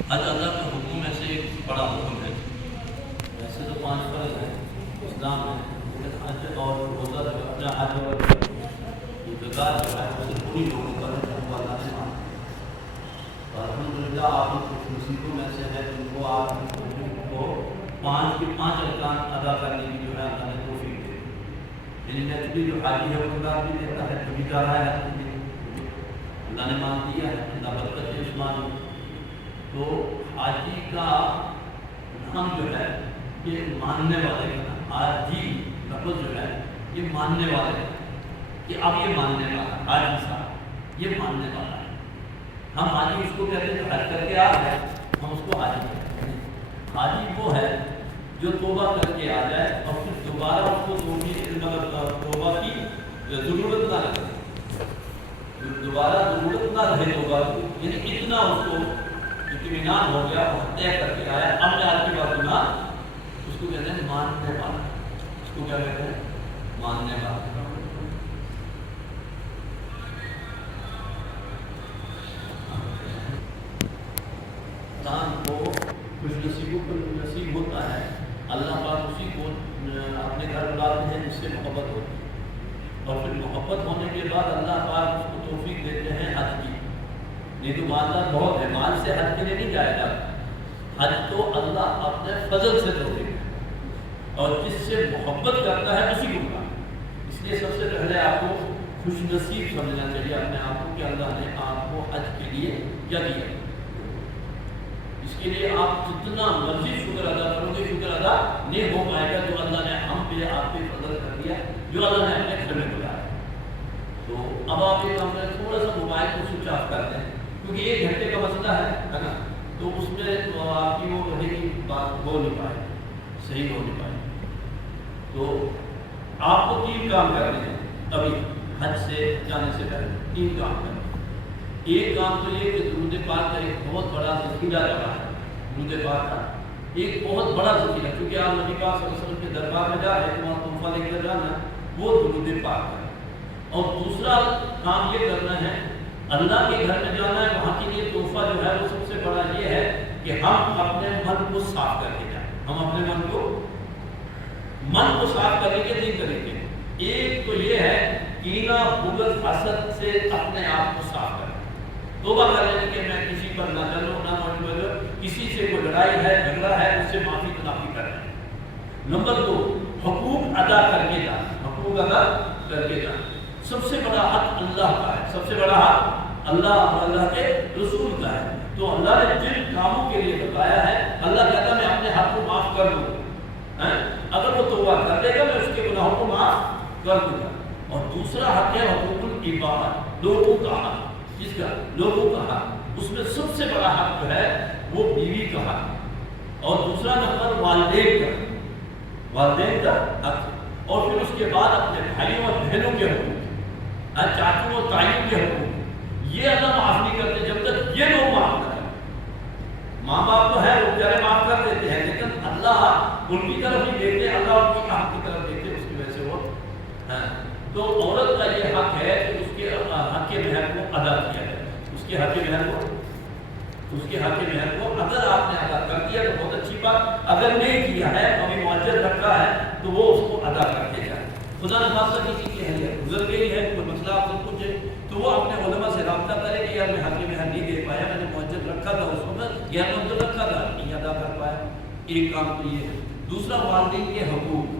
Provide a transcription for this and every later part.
حج اللہ کے حکم میں سے ایک بڑا حکم ہے۔ ویسے تو 5 فرض ہیں اسلام میں، لیکن حج اور روزہ جو اپنا حج اور روزگار جو ہے وہ صرف انہیں لوگوں کا ہے جو اللہ نے مانا۔ الحمدللہ آپ کی خوش نصیبوں میں سے ہے جن کو آپ کو 5 کے 5 ارکان ادا کرنے کی جو ہے اللہ نے توفیق دی۔ یعنی نیچرلی جو حاجی ہے وہ روزگار بھی دیتا ہے، کبھی جا رہا ہے اللہ نے مان دیا ہے، اللہ برکت ہے عثمان میں۔ تو حاجی کا نام جو ہے یہ ماننے والے کا نام، حاجی لفظ جو ہے یہ ماننے والے کا، کہ اب یہ ماننے والا حاجی صاحب یہ ماننے والا ہے۔ ہم حاجی اس کو کہتے ہیں جو حج کر کے آ جائے، ہم اس کو حاجی کہتے ہیں۔ حاجی وہ ہے جو توبہ کر کے آ جائے اور پھر دوبارہ اس کو توبہ کی ضرورت نہ لگے، دوبارہ ضرورت نہ رہے توبہ کی، یعنی اتنا اس کو اطمینان ہو گیا، وہ طے کر کے آیا اب میں آپ کی بات سنا، اس کو کہتے ہیں ماننے والا۔ اس کو کیا کہتے ہیں؟ ماننے والا۔ انسان کو خوش نصیبوں پر نصیب ہوتا ہے، اللہ پاک اسی کو اپنے گھر بلاتے ہیں جس سے محبت ہوتی ہے، اور پھر محبت ہونے کے بعد اللہ پاک اس کو توفیق دیتے ہیں حج کی۔ نہیں تو مالدار بہت ہے، مال سے حج کے لیے نہیں جائے گا، حج تو اللہ اپنے فضل سے توفیق ہے، اور جس سے محبت کرتا ہے اسی کو بلا۔ اس لیے سب سے پہلے آپ کو خوش نصیب سمجھنا چاہیے اپنے آپ کو کہ اللہ نے آپ کو حج کے لیے کیا دیا۔ اس کے لیے آپ جتنا مرضی شکر ادا کرو گے، شکر ادا نہیں ہو پائے گا جو اللہ نے ہم پہ آپ پہ فضل کر دیا، جو اللہ نے اپنے گھر میں بلایا۔ تو اب آپ ایک کام کریں، تھوڑا سا موبائل کو سوئچ آف کر دیں، کیونکہ 1 گھنٹے کا مسئلہ ہے نا، تو اس میں آپ کی وہ وہی بات ہو نہیں پائے، صحیح ہو نہیں پائے۔ تو آپ کو 3 کام کرنے ہیں ابھی حج سے جانے سے پہلے، 3 کام کرنے۔ ایک کام تو یہ کہ درود پاک کا ایک بہت بڑا ذخیرہ رہا ہے، درود پاک کا ایک بہت بڑا ذخیرہ، کیونکہ آپ نبی پاک صلی اللہ علیہ وسلم کے دربار میں جا رہے ہیں، وہاں تحفہ لے کر جانا، وہ درود پاک ہے۔ اور دوسرا کام یہ کرنا ہے، اللہ کے گھر میں جانا ہے، وہاں کے لیے تحفہ جو ہے وہ سب سے بڑا یہ ہے کہ ہم اپنے من کو صاف کر کے جائیں۔ ہم اپنے من کو صاف کرنے کے 3 طریقے ہیں۔ ایک تو یہ ہے کینہ بغض حسد سے اپنے آپ کو صاف کرنا، توبہ کر لینا کہ میں کسی پر نہ جلوں نہ مجبور، کسی سے کوئی لڑائی ہے جھگڑا ہے اس سے معافی تلافی کرنا۔ نمبر 2 حقوق ادا کر کے جانا، حقوق ادا کر کے جانا۔ سب سے بڑا حق اللہ کا ہے، سب سے بڑا حق اللہ اور اللہ کے رسول کا ہے۔ تو اللہ نے جن کاموں کے لیے بتایا ہے، اللہ کہتا ہے میں اپنے حق کو معاف کر دوں گا، اگر وہ توبہ کر دے گا میں اس کے گناہوں کو معاف کر دوں گا۔ اور دوسرا حق ہے حقوق العباد، لوگوں کا حق، جس کا لوگوں کا حق، اس میں سب سے بڑا حق جو ہے وہ بیوی کا حق، اور دوسرا نمبر والدین کا حق، اور پھر اس کے بعد اپنے بھائیوں اور بہنوں کے حقوق، چاچوں اور تائیوں کے حقوق۔ یہ اللہ معاف نہیں کرتے جب تک یہ لوگ معاف نہ کریں۔ ماں باپ تو ہے وہ بیچارے معاف کر دیتے ہیں، لیکن اللہ ان کی طرف نہیں دیکھتے، اللہ ان کی حق کی طرف دیکھتے، اس کی وجہ سے وہ تو عورت کا یہ حق ہے کہ اس کے حق مہر کو ادا کیا جائے، اس کے حق مہر کو اگر آپ نے ادا کر دیا تو بہت اچھی بات، اگر نہیں کیا ہے ابھی معجل رکھا ہے تو وہ اس کو ادا کر کے جائے۔ خدا نہ خاصہ کسی کی اہلیت گزر گئی ہے، کوئی مسئلہ آپ سے پوچھے تو وہ اپنے علماء سے رابطہ کرے کہ یار میں حق مہر نہیں دے پایا، میں نے معجل رکھا تھا اس وقت، یا معجل رکھا تھا نہیں ادا کر پایا۔ ایک کام تو یہ ہے۔ دوسرا والدین کے حقوق،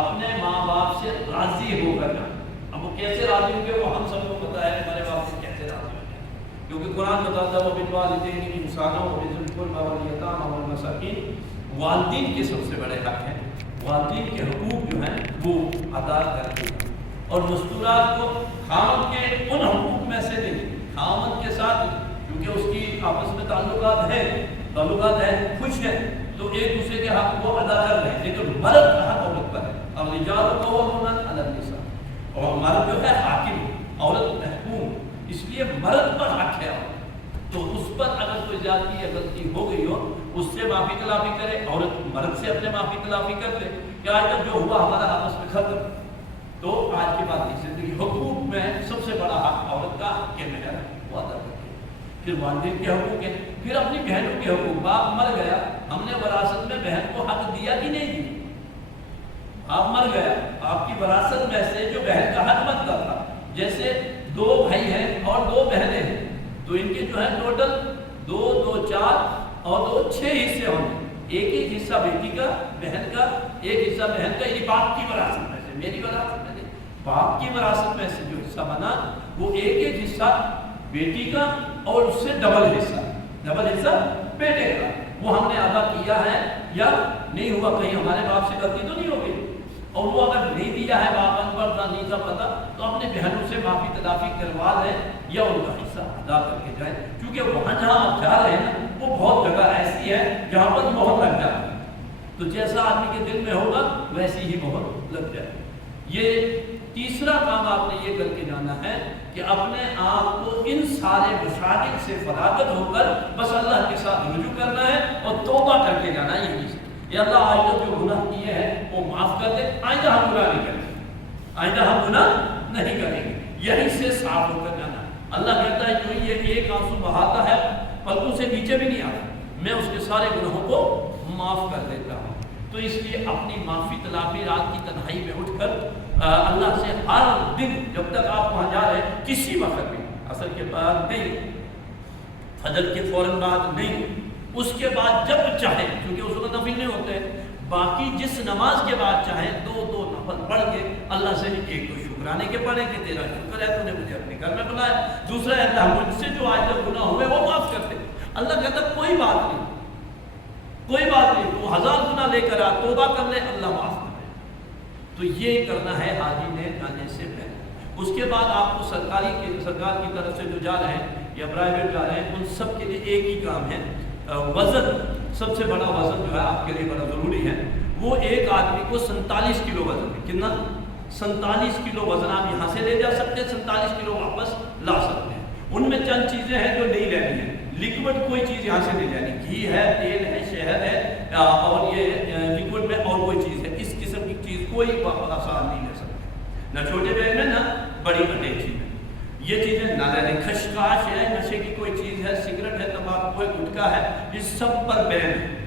اپنے ماں باپ سے راضی ہو کر جانا۔ اب وہ کیسے راضی ہوں گے وہ ہم سب کو پتا ہے، ہمارے باپ سے کیسے راضی ہوں گے، کیونکہ قرآن بتاتا ہے وَبِالْوَالِدَيْنِ إِحْسَانًا وَبِذِي الْقُرْبَىٰ وَالْيَتَامَىٰ وَالْمَسَاكِينِ۔ والدین کے سب سے بڑے حق ہیں، والدین کے حقوق جو ہیں وہ ادا کرتے ہیں، اور مستورات کو خاوند کے ان حقوق میں سے نہیں، خاوند کے ساتھ کیونکہ اس کی آپس میں تعلقات ہیں، خوش ہے تو ایک دوسرے کے حق کو ادا کر رہے ہیں، لیکن مرد کا حق عورت پر ہے، الرجال قوامون علی النساء، اور مرد جو ہے حاکم، عورت محکوم، اس لیے مرد پر حق ہے۔ تو اس پر اگر کوئی زیادتی یا غلطی ہو گئی ہو اس سے معافی تلافی کرے، عورت مرد سے اپنے معافی تلافی کر لے کہ آج تک جو ہوا ہمارا آپس میں ختم، تو آج کے بعد کی زندگی۔ حقوق میں سب سے بڑا حق عورت کا حق کے مہر وہ ادا کرتی ہے، پھر والدین کے حقوق ہیں، پھر اپنی بہنوں کے حقوق، باپ مر گیا، ہم نے وراثت میں بہن کو حق دیا کہ نہیں دیا؟ باپ مر گیا، آپ کی وراثت میں سے جو بہن کا حق بنتا تھا، جیسے 2 بھائی ہیں اور 2 بہنیں ہیں، تو ان کے جو ہے ٹوٹل 2 2 4 اور 2 6 حصے ہوں گے، ایک حصہ بیٹی کا، بہن کا، ایک حصہ بہن کا، یعنی باپ کی وراثت میں سے، میری وراثت میں نہیں، باپ کی وراثت میں سے جو حصہ بنا وہ ایک حصہ بیٹی کا اور اس سے ڈبل حصہ بیٹے کا، وہ ہم نے ادا کیا ہے یا نہیں ہوا؟ کہیں ہمارے باپ سے غلطی تو نہیں ہو گئی؟ اور وہ اگر نہیں دیا ہے، باپ انپڑھ تھا، نہیں تھا پتا، تو اپنے بہنوں سے معافی تلافی کروا لیں یا ان کا حصہ ادا کر کے جائیں، کیونکہ وہاں جہاں آپ جا رہے ہیں وہ بہت جگہ ایسی ہے جہاں پر مہر لگ جاتی ہے، تو جیسا آدمی کے دل میں ہوگا ویسی ہی مہر لگ جائے۔ یہ تیسرا کام آپ نے یہ کر کے جانا ہے کہ اپنے آپ کو ان سارے مشاغل سے فراغت ہو کر بس اللہ کے ساتھ رجوع کرنا ہے اور توبہ کر کے جانا ہے۔ یہ اللہ آج تک جو گناہ کیے ہیں وہ معاف کر دے، آئندہ ہم گناہ نہیں کریں گے، آئندہ ہم گناہ نہیں کریں گے، یہیں سے صاف ہو کر جانا۔ اللہ کہتا ہے جو یہ ایک آنسو بہاتا ہے پلکوں سے نیچے بھی نہیں آتا، میں اس کے سارے گناہوں کو معاف کر دیتا ہوں۔ تو اس لیے اپنی معافی تلافی رات کی تنہائی میں اٹھ کر اللہ سے ہر دن، جب تک آپ وہاں جا رہے ہیں، کسی وقت بھی، عصر کے بعد نہیں، فجر کے فوراً بعد نہیں، اس کے بعد جب چاہیں، کیونکہ اس وقت نفل نہیں ہوتے، باقی جس نماز کے بعد چاہیں 2 نفل پڑھ کے اللہ سے ایک تو شکرانے کے پڑھیں کہ تیرا شکر ہے تو نے مجھے اپنے گھر میں بلایا، دوسرا ہے اللہ مجھ سے جو آج تک گناہ ہوئے وہ معاف کر دے۔ اللہ کہتا کوئی بات نہیں، کوئی بات نہیں، تو 1000 گناہ لے کر آ، توبہ کر لے، اللہ معاف کر دے۔ تو یہ کرنا ہے حاجی نے جانے سے پہلے۔ اس کے بعد آپ کو سرکار کی طرف سے جو جا رہے ہیں یا پرائیویٹ جا رہے ہیں، ان سب کے لیے ایک ہی کام ہے، وزن، سب سے بڑا وزن جو ہے آپ کے لیے بڑا ضروری ہے، وہ ایک آدمی کو 47 کلو وزن ہے۔ کتنا؟ 47 کلو وزن آپ یہاں سے لے جا سکتے ہیں، 47 کلو واپس لا سکتے ہیں۔ ان میں چند چیزیں ہیں جو نہیں لینی ہیں، لیکوڈ کوئی چیز یہاں سے نہیں لینی، گھی ہے، تیل ہے، شہد ہے، اور یہ لیکوڈ میں اور کوئی چیز ہے، اس قسم کی چیز کوئی آسان نہیں لے سکتے، نہ چھوٹے بیگ میں نہ بڑی اٹیچی میں، یہ چیزیں نہ لیں۔ خشخاش ہے، نشے کی کوئی چیز ہے، سگریٹ ہے، تمباکو ہے، گٹکا ہے، اس سب پر بین ہے،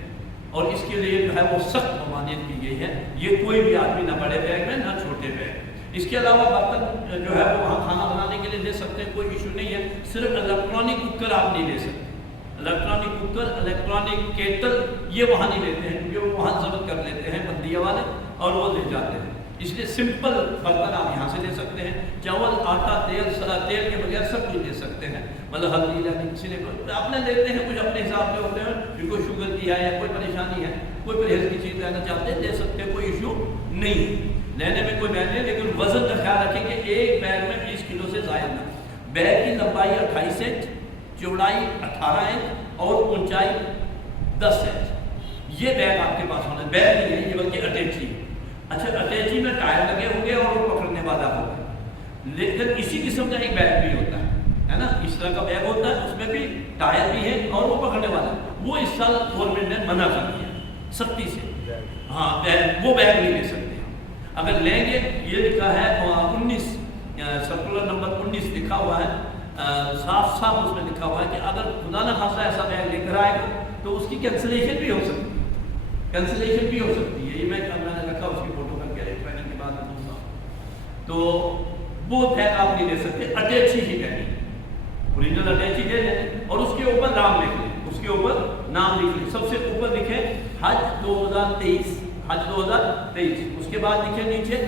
اور اس کے لیے جو ہے وہ سخت ممانعت کی گئی ہے، یہ کوئی بھی آدمی نہ بڑے بیگ میں نہ چھوٹے بیگ میں۔ اس کے علاوہ برتن جو ہے وہ وہاں کھانا بنانے کے لیے لے سکتے ہیں، کوئی ایشو نہیں ہے، صرف الیکٹرانک کوکر آپ نہیں لے سکتے، الیکٹرانک کوکر، الیکٹرانک کیٹل یہ وہاں نہیں لیتے ہیں، کیونکہ وہ وہاں ضبط کر لیتے ہیں بندیا والے اور وہ لے جاتے ہیں، اس لیے سمپل برتن آپ یہاں سے لے سکتے ہیں، چاول، آٹا، تیل کے بغیر سب کچھ لے سکتے ہیں، مطلب ہلدی لینی کسی نے اپنے لیتے ہیں، کچھ اپنے حساب سے ہوتے ہیں، جن کو شوگر کی ہے یا کوئی پریشانی ہے، کوئی پرہیز کی چیز لینا چاہتے ہیں لے سکتے ہیں، کوئی ایشو نہیں، لینے میں کوئی بہن نہیں، لیکن وزن کا خیال رکھیں کہ ایک بیگ میں 20 کلو سے زائد نہ۔ بیگ کی لمبائی 28 انچ، چوڑائی 18 انچ اور اونچائی 10 انچ، یہ بیگ آپ کے پاس ہونا ہے، بیگ نہیں ہے یہ بلکہ اٹیچی ہے۔ اچھا اٹیچی میں ٹائر لگے ہوں گے اور وہ پکڑنے والا ہوگا، لیکن اسی قسم کا ایک بیگ بھی ہوتا ہے نا، اس طرح کا بیگ ہوتا ہے، اس میں بھی ٹائر بھی ہے اور وہ پکڑنے والا ہے، وہ اس سال گورنمنٹ نے منع کر دیا سختی سے، ہاں وہ بیگ نہیں لے سکتے۔ اگر لیں گے، یہ لکھا ہے 19 سرکولر نمبر 19 لکھا ہوا ہے، صاف صاف اس میں لکھا ہوا ہے کہ اگر خدا نہ خاصا ایسا بیگ لے کر آئے گا تو اس کی کینسلیشن بھی ہو سکتی ہے، کینسلیشن بھی ہو سکتی ہے، یہ میں نے رکھا اس کی فوٹو کر کے ٹریننگ کے بعد میں دوں گا، تو وہ بیگ آپ نہیں لے سکتے، اٹیچی ہی لینی، اوریجنل اٹیچی لے لیں اور اس کے اوپر نام لکھ لیں، اس کے اوپر نام لکھ لیں، سب سے اوپر لکھیں حج 2023، حج 2023، اس کے بعد لکھیں نیچے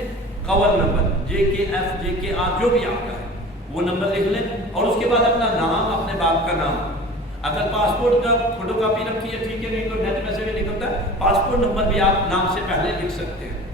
کور نمبر JKF JKR جو بھی آپ کا ہے وہ نمبر لکھ لیں، اور اس کے بعد اپنا نام، اپنے باپ کا نام، اگر پاسپورٹ کا فوٹو کاپی رکھی ہے ٹھیک ہے، نہیں تو نیٹ میں سے بھی نکلتا ہے، پاسپورٹ نمبر بھی آپ نام سے پہلے لکھ سکتے ہیں۔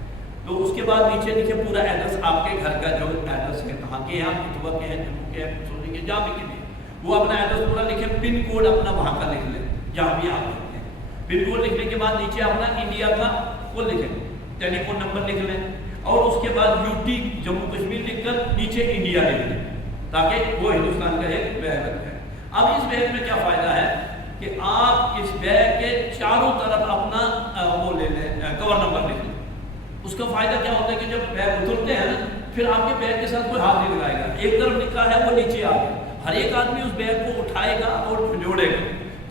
تو اس کے بعد نیچے لکھیں پورا ایڈریس، آپ کے گھر کا جو ایڈریس ہے، کہاں کے ہیں آپ، کتوا کے ہیں، جموں کے ہیں، سوری کے، جہاں بھی کے ہیں، وہ اپنا ایڈریس پورا لکھیں، پن کوڈ اپنا وہاں کا لکھ لیں جہاں بھی آپ لکھتے ہیں، پن کوڈ لکھنے کے بعد نیچے اپنا انڈیا کا وہ لکھیں، ٹیلی فون نمبر لکھ لیں، اور اس کے بعد UT جموں کشمیر لکھ کر نیچے انڈیا لکھ لیں تاکہ وہ ہندوستان کا ایک بیگ بن جائے۔ اب اس بیگ میں کیا فائدہ ہے کہ آپ اس بیگ کے چاروں طرف اپنا وہ لے لیں، کور نمبر لکھ لیں، اس کا فائدہ کیا ہوتا ہے کہ جب بیگ اترتے ہیں نا، پھر آپ کے بیگ کے ساتھ کوئی ہاتھ نہیں لگائے گا، ایک طرف لکھا ہے وہ نیچے آ گیا، ہر ایک آدمی اس بیگ کو اٹھائے گا اور جوڑے گا،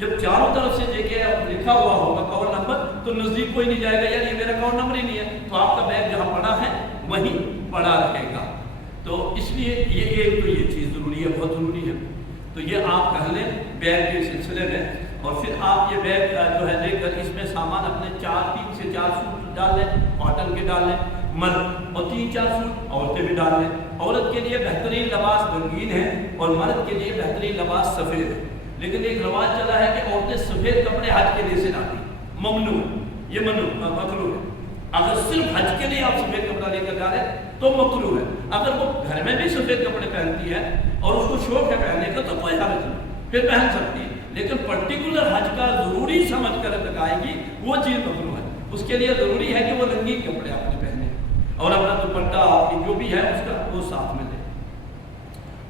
جب چاروں طرف سے دیکھیں لکھا ہوا ہوگا کور نمبر تو نزدیک کوئی نہیں جائے گا یار یہ میرا کور نمبر ہی نہیں ہے، تو آپ کا بیگ جہاں پڑا ہے وہیں پڑا رہے گا۔ تو اس لیے ایک تو یہ چیز ضروری ہے، بہت ضروری ہے۔ تو یہ آپ کر لیں بیگ کے سلسلے میں، اور پھر آپ یہ بیگ جو ہے لے کر اس میں سامان اپنے 3 سے 4 سوٹ ڈال لیں، کاٹن کے ڈال لیں مرد، اور 3-4 سوٹ عورتیں بھی ڈال لیں۔ عورت کے لیے بہترین لباس رنگین ہے اور مرد کے لیے بہترین لباس سفید ہے، لیکن ایک رواج چلا ہے کہ عورتیں سفید کپڑے حج کے لیے سے ڈالیں، ممنوع ہے، یہ مکروہ ہے۔ اگر صرف حج کے لیے آپ سفید کپڑا لے کر جا رہے ہیں تو مکروہ ہے۔ اگر وہ گھر میں بھی سفید کپڑے پہنتی ہے اور اس کو شوق ہے پہننے کا تو کوئی حرج نہیں، پھر پہن سکتی ہے، لیکن پرٹیکولر حج کا ضروری سمجھ کر لگائے گی وہ چیز مکروہ ہے۔ اس کے لیے ضروری ہے کہ وہ رنگین کپڑے آپ نے پہنے اور اپنا دوپٹہ آپ کی جو بھی ہے اس کا وہ ساتھ میں لے۔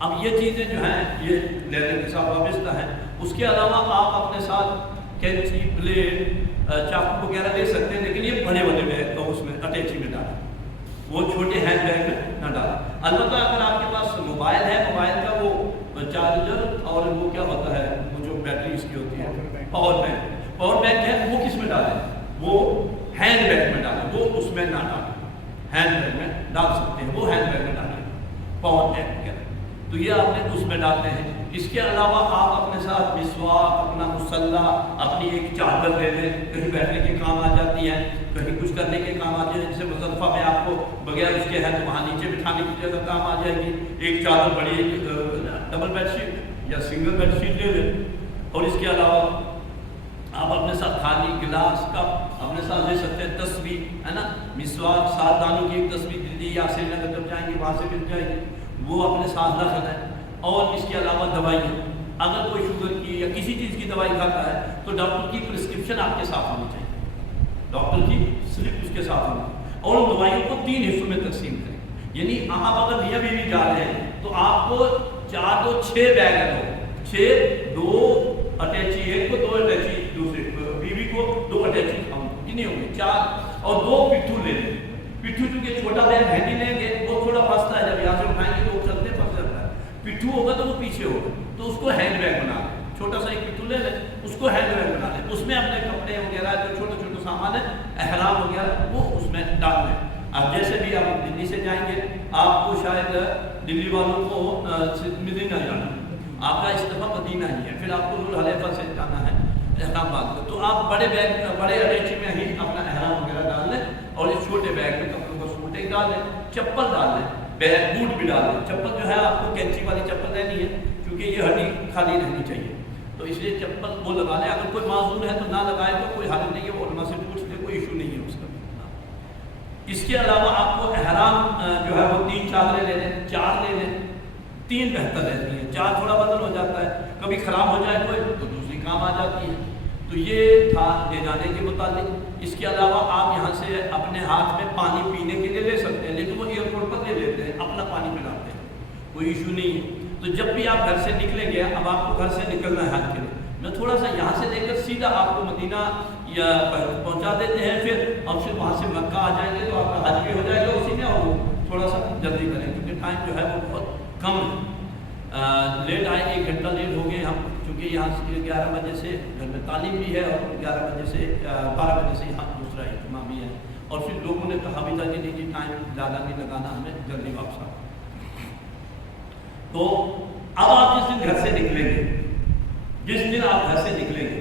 اب یہ چیزیں جو ہیں یہ لینے کے ساتھ وابستہ ہیں۔ اس کے علاوہ آپ اپنے ساتھ کینچی، بلیڈ، چاقو وغیرہ لے سکتے ہیں، لیکن یہ بڑے والے بیگ کو اس میں اٹیچی میں ڈالیں، وہ چھوٹے ہینڈ بیگ میں نہ ڈالیں۔ البتہ اگر آپ کے پاس موبائل ہے، موبائل کا وہ چارجر اور وہ کیا ہوتا ہے وہ جو بیٹری اس کی ہوتی ہے پاور بینک ہے، وہ کس میں ڈالیں؟ وہ ہینڈ بیگ میں ڈالیں، وہ اس میں نہ ڈالیں، ہینڈ بیگ میں ڈال سکتے ہیں، وہ ہینڈ بیگ میں ڈالیں پاور بینک وغیرہ، تو یہ آپ نے اس میں ڈالتے ہیں۔ اس کے علاوہ آپ اپنے ساتھ مسواک، اپنا مسلح، اپنی ایک چادر لے لیں، کہیں بیٹھنے کے کام آ جاتی ہے، کہیں کچھ کرنے کے کام آ جائے، جیسے مزدلفہ میں آپ کو بغیر اس کے ہے تو وہاں نیچے بٹھانے کی جگہ کام آ جائے گی، ایک چادر بڑی ڈبل بیڈ شیٹ یا سنگل بیڈ شیٹ لے لیں۔ اور اس کے علاوہ آپ اپنے ساتھ تھالی، گلاس، کپ اپنے ساتھ لے سکتے ہیں، تسبیح ہے نا، مسواک، 7 دانوں کی ایک تسبیح دلی یا سری نگر جب جائیں گے وہاں سے مل جائے گی، وہ اپنے ساتھ رکھ لیں۔ اور اس کے علاوہ دوائیاں، اگر کوئی شوگر کی یا کسی چیز کی دوائی کھاتا ہے تو ڈاکٹر کی پرسکرپشن آپ کے ساتھ ہونی چاہیے، ڈاکٹر کی سلپ اس کے ساتھ ہونی چاہیے، اور ان دوائیوں کو 3 حصوں میں تقسیم کریں۔ یعنی آپ اگر میاں بیوی جا رہے ہیں تو آپ کو 4 2 6 بیگ ہے، 6 2 اٹیچی، ایک کو 2 اٹیچی، دوسرے بیوی کو 2 اٹیچی، ہم نہیں ہوں گے 4، اور 2 پٹھو لے لیں۔ پٹھو چونکہ چھوٹا بیگ ہینڈی لیں گے وہ تھوڑا پھنستا ہے، جب یہاں سے اٹھائیں گے تو وہ چلتے پھنس جاتا ہے، پٹھو ہوگا تو وہ پیچھے ہوگا، تو اس کو ہینڈ بیگ بنا لیں، چھوٹا سا ایک پٹھو لے لیں، اس کو ہینڈ بیگ بنا لیں، اس میں اپنے کپڑے وغیرہ جو چھوٹے چھوٹے سامان ہے، احرام وغیرہ وہ اس میں ڈال لیں۔ اب جیسے بھی آپ دلی سے جائیں گے، آپ کو شاید دلی والوں کو مدینہ جانا ہے، آپ کا اس دفعہ مدینہ ہی ہے، پھر آپ کو ذوالحلیفہ سے جانا ہے احرام باز میں، تو آپ بڑے بیگ بڑے اٹیچی میں ہی اپنا احرام وغیرہ ڈال لیں، اور اس چھوٹے بیگ میں کپڑوں کا سوٹ ایک ڈال لیں، چپل ڈال لیں، بیگ بوٹ بھی ڈال لیں۔ چپل جو ہے آپ کو کینچی والی چپل لینی ہے کیونکہ یہ ہڈی خالی رہنی چاہیے، تو اس لیے چپل وہ لگا لیں، اگر کوئی معذور ہے تو نہ لگائے تو کوئی حرج نہیں ہے، وہ علماء سے پوچھ لیں، کوئی ایشو نہیں ہے اس کا۔ اس کے علاوہ آپ کو احرام جو ہے وہ 3 چادریں لے لیں، 4 لے لیں، 3 بہتر رہتی ہیں، 4 تھوڑا بدل ہو جاتا ہے، کبھی خراب ہو جائے کوئی تو دوسری کام آ جاتی ہے، تو یہ تھا لے جانے کے متعلق۔ اس کے علاوہ آپ یہاں سے اپنے ہاتھ میں پانی پینے کے لیے لے سکتے ہیں، لیکن وہ ایئرپورٹ پر لے لیتے ہیں، اپنا پانی پلاتے ہیں، کوئی ایشو نہیں ہے۔ تو جب بھی آپ گھر سے نکلیں گے، اب آپ کو گھر سے نکلنا ہے حج کے لیے، میں تھوڑا سا یہاں سے لے کر سیدھا آپ کو مدینہ یا پہنچا دیتے ہیں، پھر وہاں سے مکہ آ جائیں گے تو آپ کا حج بھی ہو جائے گا اسی میں، اور تھوڑا سا جلدی کریں کیونکہ ٹائم جو ہے وہ بہت کم ہے، لیٹ آئے 1 گھنٹہ لیٹ ہو گئے ہم، چونکہ یہاں سے 11 بجے سے گھر میں تعلیم بھی ہے، اور 11 بجے سے 12 بجے سے یہاں دوسرا اہتمام بھی ہے، اور پھر لوگوں نے کہا بھی تھا کہ نہیں جی ٹائم زیادہ نہیں لگانا، ہمیں جلدی واپس آ۔ تو اب آپ جس دن گھر سے نکلیں گے، جس دن آپ گھر سے نکلیں گے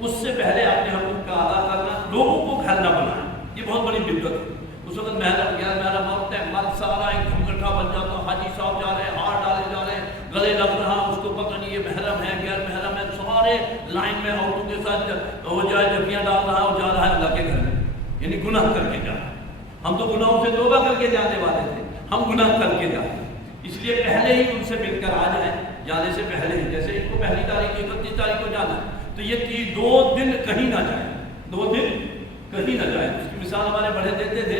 اس سے پہلے اپنے حقوق کا ادا کرنا، لوگوں کو گھر نہ بنائیں، یہ بہت بڑی بدعت ہے۔ اس وقت محرم غیر محرم عورتیں مرد سارا ایک گھمکٹا بن جاتا، حاجی صاحب جا رہے ہیں، ہار ڈالے جا رہے ہیں، گلے لگ رہا، اس کو پتہ نہیں یہ محرم ہے غیر محرم ہے، سارے لائن میں عورتوں کے ساتھ وہ جائے جبیاں ڈال رہا اور جا رہا ہے اللہ کے گھر میں، یعنی گناہ کر کے جا رہا ہے۔ ہم تو گناہوں سے توبہ کر کے جانے والے تھے، ہم گناہ کر کے جا رہے ہیں، اس لیے پہلے ہی ان سے مل کر آ جائیں، جانے سے پہلے ہی، جیسے ان کو 1 تاریخ 31 تاریخ کو جانا ہے تو یہ 2 دن کہیں نہ جائیں، 2 دن کہیں نہ جائیں۔ اس کی مثال ہمارے بڑے دیتے تھے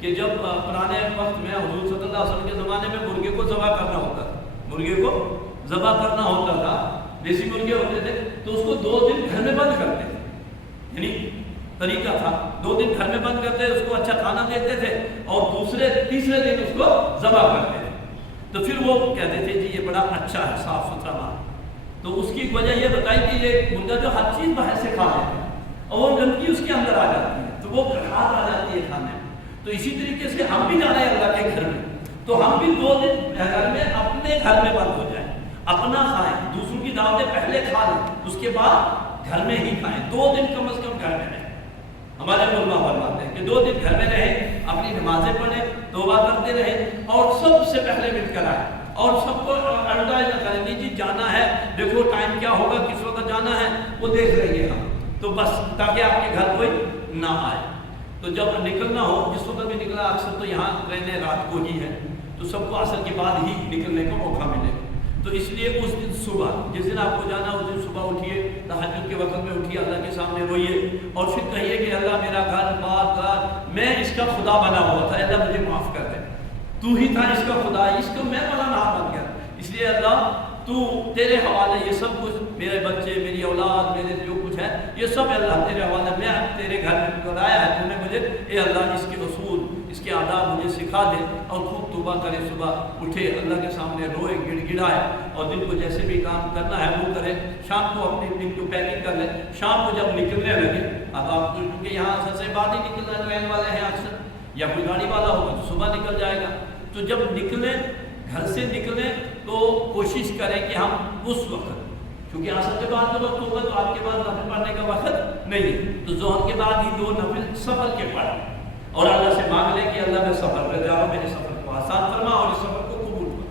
کہ جب پرانے وقت میں حضور صلی اللہ علیہ وسلم کے زمانے میں مرغے کو ذبح کرنا ہوتا تھا، مرغے کو ذبح کرنا ہوتا تھا، دیسی مرغے ہوتے تھے تو اس کو 2 دن گھر میں بند کرتے تھے، یعنی طریقہ تھا 2 دن گھر میں بند کرتے، اس کو اچھا کھانا دیتے تھے اور تیسرے دن اس کو ذبح کرتے تھے، تو پھر وہ کہتے تھے جی یہ بڑا اچھا ہے، صاف ستھرا مال، تو اس کی وجہ یہ بتائی کہ یہ مرغا جو ہر چیز باہر سے کھا لیتا ہے اور وہ گندگی اس کے اندر آ جاتی ہے تو وہ کڑھاہٹ آ جاتی ہے کھانے میں. تو اسی طریقے سے ہم بھی جانا ہے اللہ کے گھر میں تو ہم بھی 2 دن گھر میں اپنے گھر میں بند ہو جائیں, اپنا کھائیں, دوسروں کی دعوتیں پہلے کھا لیں, اس کے بعد گھر میں ہی کھائیں. 2 دن کم از کم گھر میں رہیں. ہمارے علماء فرماتے ہیں کہ 2 دن گھر میں رہیں, اپنی نمازیں پڑھیں, توبہ کرتے رہیں اور سب سے پہلے مل کر آئیں اور سب کو ایڈورٹائز نہ کریں نہیں جی جانا ہے, دیکھو ٹائم کیا ہوگا, کس وقت جانا ہے, وہ دیکھ رہے ہیں ہم تو بس, تاکہ آپ کے گھر کوئی نہ آئے. تو جب نکلنا ہو, جس وقت بھی نکلا, اکثر تو یہاں رہنے رات کو ہی ہے تو سب کو عصر کے بعد ہی نکلنے کا موقع ملے. تو اس لیے اس دن صبح, جس دن آپ کو جانا اس دن صبح اٹھیے, تہجد کے وقت میں اٹھیے, اللہ کے سامنے روئیے اور پھر کہیے کہ اللہ میرا گھر بار میں اس کا خدا بنا ہوا تھا, اللہ مجھے معاف کر دے, تو ہی تھا اس کا خدا, اس کو میں بنا نہ بن گیا, اس لیے اللہ تو تیرے حوالے یہ سب کچھ, میرے بچے, میری اولاد, میرے جو کچھ ہے یہ سب اللہ تیرے حوالے, میں تیرے گھر میں بنایا ہے تو نے مجھے, اے اللہ اس کے اصول, اس کے آداب مجھے سکھا دے. اور خوب توبہ کرے, صبح اٹھے, اللہ کے سامنے روئے, گڑ گڑائے اور دن کو جیسے بھی کام کرنا ہے وہ کرے. شام کو اپنے دن کو پیکنگ کر لے. شام کو جب نکلنے لگے, اب آپ کیونکہ یہاں اصل سے بعد ہی نکلنا, ٹرین والے ہیں اکثر یا کوئی گاڑی والا ہوگا تو صبح نکل جائے گا. تو جب نکلیں, گھر سے نکلیں تو کوشش کریں کہ ہم اس وقت, کیونکہ عصر کے بعد کا وقت ہوگا تو آپ کے بعد نفل پڑھنے کا وقت نہیں ہے, تو ظہر کے بعد ہی 2 نفل سفر کے پڑھیں اور اللہ سے مانگ لیں کہ اللہ میں سفر پہ جا رہا ہوں, میرے سفر کو آسان فرما اور اس سفر کو قبول فرما.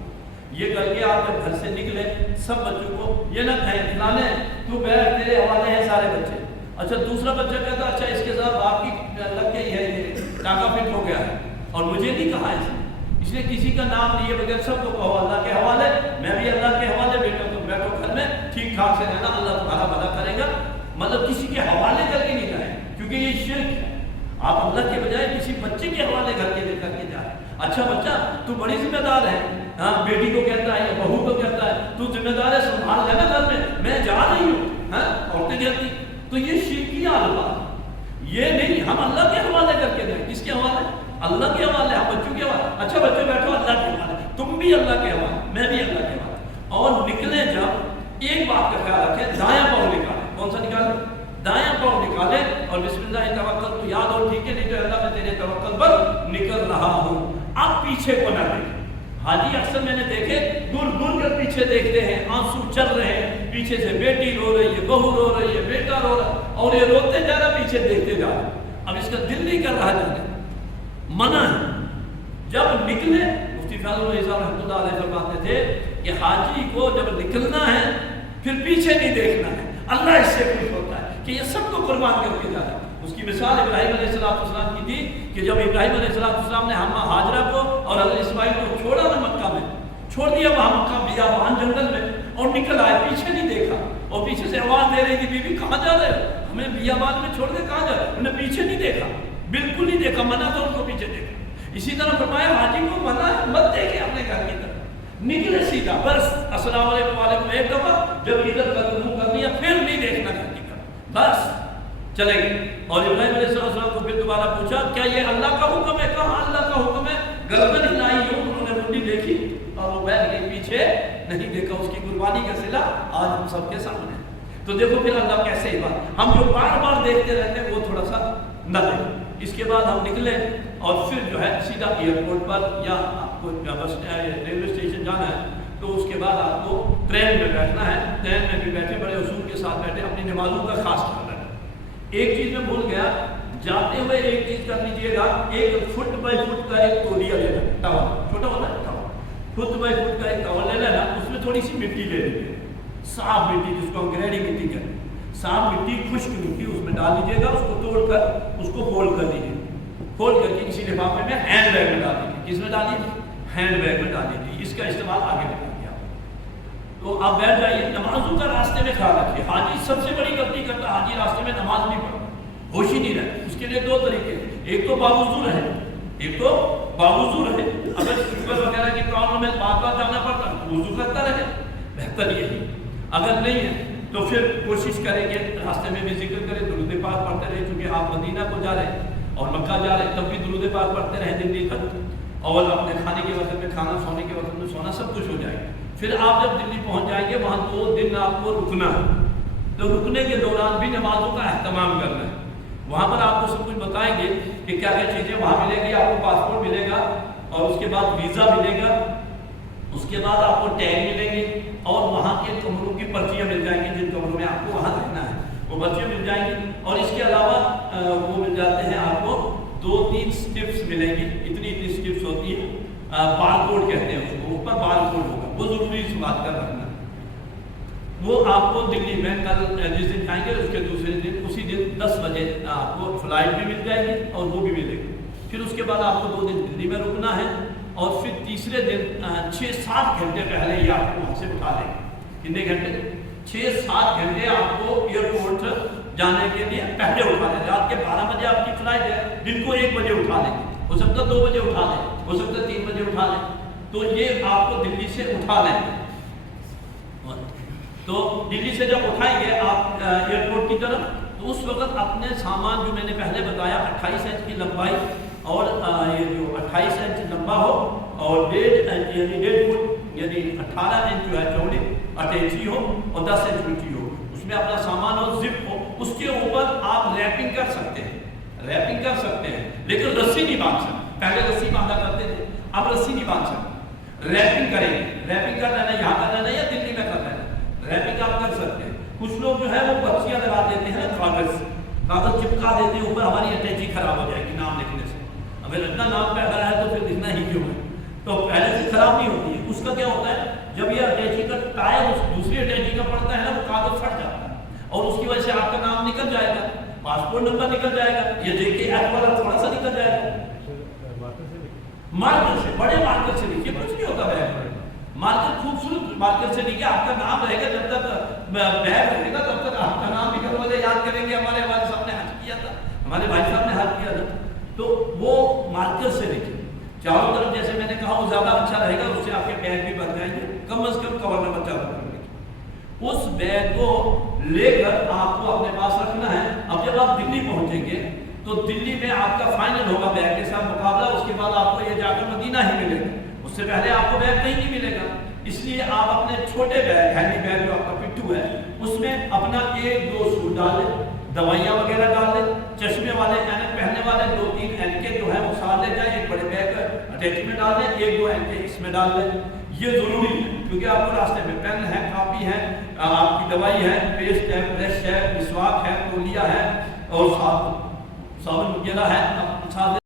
یہ کر کے آپ جب گھر سے نکلیں, سب بچوں کو یہ نہ کہیں فلانے تو بیٹھ تیرے حوالے ہیں سارے بچے. اچھا دوسرا بچہ کہتا اچھا اس کے ساتھ آپ کی لگ گئی ہے, یہ ٹانکا فٹ ہو گیا ہے اور مجھے نہیں کہا اس لیے کسی کا نام لیے بغیر سب کو کہو اللہ کے حوالے, میں بھی اللہ کے حوالے, بیٹا تم بیٹھو گھر میں ٹھیک ٹھاک سے رہنا, اللہ تمہارا بھلا کرے گا. مطلب کسی کے حوالے کر کے نہیں جائیں کیونکہ یہ شرک ہے. آپ اللہ کے بجائے کسی بچے کے حوالے کر کے جائیں. اچھا بچہ تو بڑی ذمہ دار ہے, ہاں بیٹی کو کہتا ہے یا بہو کو کہتا ہے تو ذمہ دار ہے, سنبھال لینا گھر میں جا رہی ہوں, ہاں عورتیں کہتی, تو یہ شرکیہ الفاظ, یہ نہیں. ہم اللہ کے حوالے کر کے جائیں. کس کے حوالے؟ اللہ کے حوالے, ہم بچوں کے حوالے. اچھا بچوں بیٹھو اللہ کے حوالے, تم بھی اللہ کے حوالے, میں بھی اللہ کے حوالے. اور نکلے جب ایک بات کا خیال رکھیں, دایاں پاؤں نکالیں. کون سا نکالیں؟ دایاں پاؤں نکالیں اور بسم اللہ توکل تو یاد ہو, ٹھیک ہے, نہیں تو اللہ میں تیرے توکل پر نکل رہا ہوں. اب پیچھے کو نہ دیکھیں. حاجی اکثر میں نے دیکھے دور کر پیچھے دیکھتے ہیں, آنسو چل رہے ہیں, پیچھے سے بیٹی رو رہی ہے, بہو رو رہی ہے, بیٹا رو رہا ہے اور یہ روتے جا رہا, پیچھے دیکھتے جا رہا. اب اس کا دل نہیں کر رہا جانے, منع ہے. جب نکلے, مفتی فیض اللہ صاحب رحمۃ اللہ علیہ فرماتے تھے کہ حاجی کو جب نکلنا ہے پھر پیچھے نہیں دیکھنا ہے, اللہ اس سے خوش ہوتا ہے کہ یہ سب کو قربان کر کے جاتا ہے. اس کی مثال ابراہیم علیہ السلام کی تھی کہ جب ابراہیم علیہ السلام نے ہم حاجرہ کو اور حضرت اسماعیل کو چھوڑا نا مکہ میں, چھوڑ دیا وہاں مکہ بیابان جنگل میں اور نکل آئے, پیچھے نہیں دیکھا. اور پیچھے سے آواز دے رہی تھی, بیوی کہاں جا رہے ہو, ہمیں بیابان میں چھوڑ کے کہاں جا رہے ہو. انہوں نے پیچھے نہیں دیکھا, بالکل نہیں دیکھا, منع تو ان کو پیچھے دیکھا. اسی طرح فرمایا حاجی کو منع ہے, مت دیکھے اپنے گھر کی طرف, نکلے سیدھا بس السلام علیکم وعلیکم ایک دفعہ, جب ادھر قدم کر لیا پھر نہیں دیکھنا گھر کی طرف, بس چلے گئے. اور ابراہیم علیہ السلام کو پھر دوبارہ پوچھا کیا یہ اللہ کا حکم ہے, کہاں اللہ کا حکم ہے, گردن ہلائی ہو, انہوں نے منڈی دیکھی اور وہ بیٹھ گئی, پیچھے نہیں دیکھا. اس کی قربانی کا صلہ آج ہم سب کے سامنے. تو دیکھو پھر اللہ کیسے ہی بات, ہم جو بار بار دیکھتے رہتے ہیں وہ تھوڑا سا نہ دیکھیں. اس کے بعد ہم نکلے اور پھر جو ہے سیدھا ایئرپورٹ پر یا آپ کو بس ریلوے اسٹیشن جانا ہے تو اس کے بعد آپ کو ٹرین میں بیٹھنا ہے. ٹرین میں بھی بیٹھے, بڑے اصول کے ساتھ بیٹھے, اپنی نمازوں کا خاص خیال رکھیں. ایک چیز میں بھول گیا, جاتے ہوئے ایک چیز کر لیجیے گا, 1 فٹ بائی فٹ کا ایک تولیہ لے لینا, ٹاول چھوٹا ہوتا ہے, ٹاول فٹ بائی فٹ کا ایک ٹاول لے لینا, اس میں تھوڑی سی مٹی لے لیجیے, صاف مٹی جس کو ہم گریڈی مٹی کہتے ہیں, صاف مٹی, خشک مٹی, اس میں ڈال دیجیے گا, اس کو توڑ کر اس کو فولڈ کر لیجیے, فولڈ کر کے کسی لفافے میں ہینڈ بیگ میں ڈال دیجیے. کس میں ڈال دیجیے؟ ہینڈ بیگ میں ڈال دیجیے. اس کا استعمال آگے بتا دیا. تو آپ بیٹھ جائیے, نمازوں کا راستے میں خیال رکھیے. حاجی سب سے بڑی غلطی کرتا ہے, حاجی راستے میں نماز نہیں پڑھتا, ہوش ہی نہیں رہے. اس کے لیے 2 طریقے, ایک تو باوضو رہے, ایک تو باوضو رہے. اگر شوگر وغیرہ کی پرابلم ہے, بار بار جانا پڑتا ہے, وضو کرتا رہے, بہتر یہی. اگر نہیں ہے تو پھر کوشش کریں کہ راستے میں بھی ذکر کریں, درود پاک پڑھتے رہے, چونکہ آپ مدینہ کو جا رہے ہیں اور مکہ جا رہے ہیں, تب بھی درود پاک پڑھتے رہیں دن تک, اور اپنے کھانے کے وقت میں کھانا, سونے کے وقت میں سونا, سب کچھ ہو جائے. پھر آپ جب دلی پہنچ جائیں گے وہاں 2 دن آپ کو رکنا ہے، تو رکنے کے دوران بھی نمازوں کا اہتمام کرنا ہے۔ وہاں پر آپ کو سب کچھ بتائیں گے کہ کیا کیا چیزیں وہاں ملے گی، آپ کو پاسپورٹ ملے گا اور اس کے بعد ویزا ملے گا، اس کے بعد آپ کو ٹیگ ملیں گے اور وہاں کے کمروں کی پرچیاں مل جائیں گی، جن کمروں میں آپ کو وہاں رہنا ہے وہ پرچیاں مل جائیں گی، اور اس کے علاوہ وہ مل جاتے ہیں آپ کو 2-3 سٹپس ملیں گی، اتنی سٹپس ہوتی ہے، بار کوڈ کہتے ہیں اس کو، اوپر بار کوڈ ہوگا، وہ ضروری اس بات کا رکھنا، وہ آپ کو دلی میں کل جس دن جائیں گے اس کے دوسرے دن اسی دن 10 بجے آپ کو فلائٹ بھی مل جائے گی اور وہ بھی ملے گی۔ پھر اس کے بعد آپ کو 2 دن دلی میں رکنا ہے اور پھر تیسرے دن 6-7 گھنٹے پہلے ہی آپ کو وہاں سے اٹھا لیں گے۔ کتنے گھنٹے؟ 6-7 گھنٹے آپ کو ایئرپورٹ جانے کے لیے پہلے اٹھا لیں۔ رات کے 12 بجے آپ کی فلائٹ ہے، دن کو 1 بجے اٹھا لیں، ہو سکتا ہے 2 بجے اٹھا لیں، ہو سکتا ہے 3 بجے اٹھا لیں، تو یہ آپ کو دلی سے اٹھا لیں گے۔ تو دلی سے جب اٹھائیں گے آپ ایئرپورٹ کی طرف، تو اس وقت اپنے سامان جو میں نے پہلے بتایا 28 انچ کی لمبائی اور یہ جو 28 انچ لمبا ہو اور 1.5 فٹ یعنی 18 انچ جو ہے چوڑی اٹیچی ہو اور 10 انچ اونچی ہو، اس میں اپنا سامان ہو، زپ ہو، اس کے اوپر آپ ریپنگ کر سکتے ہیں، لیکن رسی نہیں باندھ سکتے۔ پہلے رسی باندھا کرتے تھے، اب رسی نہیں باندھ سکتے، ریپنگ کریں گے۔ ریپنگ کر لینا یہاں کر لینا یا دلی میں کر لینا، ریپنگ آپ کر سکتے ہیں۔ کچھ لوگ جو ہے وہ پرچیاں لگا دیتے ہیں، کاغذ چپکا دیتے ہیں اوپر، ہماری اٹیچی خراب ہو جائے گی نام لکھنے سے، اگر اتنا نام پہ اگر ہے تو پھر لکھنا ہی کیوں ہے، تو پہلے سے خراب نہیں ہوتی ہے۔ اس کا کیا ہوتا ہے، جب یہ اٹیچی کا ٹائر اس دوسری اٹیچی کا پڑتا ہے نا، وہ کاغذ پھٹ جاتا ہے اور اس کی وجہ سے آپ کا نام نکل جائے گا، پاسپورٹ نمبر نکل جائے گا، یہ جے کے ایپ والا تھوڑا سا نکل جائے گا۔ مارکر سے، بڑے مارکر سے لکھیے، کچھ نہیں ہوتا بیگ میں، مارکر خوبصورت مارکر سے لکھیے، آپ کا نام رہے گا، جب تک بیگ رہے گا تب تک آپ کا نام نکل وجہ یاد کریں گے ہمارے والد صاحب نے حج کیا تھا، ہمارے بھائی صاحب نے حج کیا تھا، تو وہ مارکر سے لکھیں چاروں طرف، جیسے میں نے کہا وہ زیادہ اچھا رہے گا، اس سے آپ کے بیگ بھی بن جائیں گے، کم از کم کور نمبر 4 پر لکھیں۔ اس بیگ کو لے کر آپ کو اپنے پاس رکھنا ہے۔ اب جب آپ دلی پہنچیں گے تو دلی میں آپ کا فائنل ہوگا بیگ کے ساتھ مقابلہ، اس کے بعد آپ کو یہ جا کر مدینہ ہی ملے گا، اس سے پہلے آپ کو بیگ کہیں نہیں ملے گا، اس لیے آپ اپنے چھوٹے بیگ، ہینڈی بیگ جو آپ کا پٹھو ہے، اس میں اپنا 1-2 سوٹ ڈال لیں، دوائیاں وغیرہ ڈال لیں، چشمے والے اینک پہننے والے 2-3 اینکے جو ہے وہ ساتھ لے جائیں، ایک بڑے بیگ اٹیچ میں ڈال لیں، 1-2 اینکے اس میں ڈال لیں، یہ ضروری ہے کیونکہ آپ کو راستے میں پین ہے، کاپی ہے، آپ کی دوائی ہے، پیسٹ ہے، برش ہے، مسواک ہے، تولیہ ہے اور صابن وغیرہ ہے،